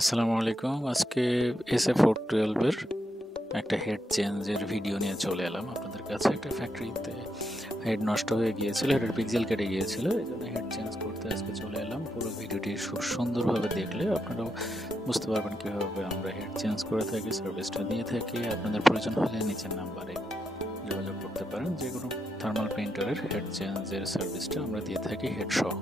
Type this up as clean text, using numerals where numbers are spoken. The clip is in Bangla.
আসসালামু আলাইকুম। আজকে SF412 এর একটা হেড চেঞ্জের ভিডিও নিয়ে চলে এলাম আপনাদের কাছে। একটা ফ্যাক্টরিতে হেড নষ্ট হয়ে গিয়েছিল, হেডের পিক্সেল কেটে গিয়েছিল, এই জন্য হেড চেঞ্জ করতে আজকে চলে এলাম। পুরো ভিডিওটি খুব সুন্দরভাবে দেখলে আপনারাও বুঝতে পারবেন কীভাবে আমরা হেড চেঞ্জ করে থাকি, সার্ভিসটা দিয়ে থাকি। আপনাদের প্রয়োজন হলে নিচের নাম্বারে যোগাযোগ করতে পারেন। যে কোনো থার্মাল প্রিন্টারের হেড চেঞ্জের সার্ভিসটা আমরা দিয়ে থাকি হেড সহ।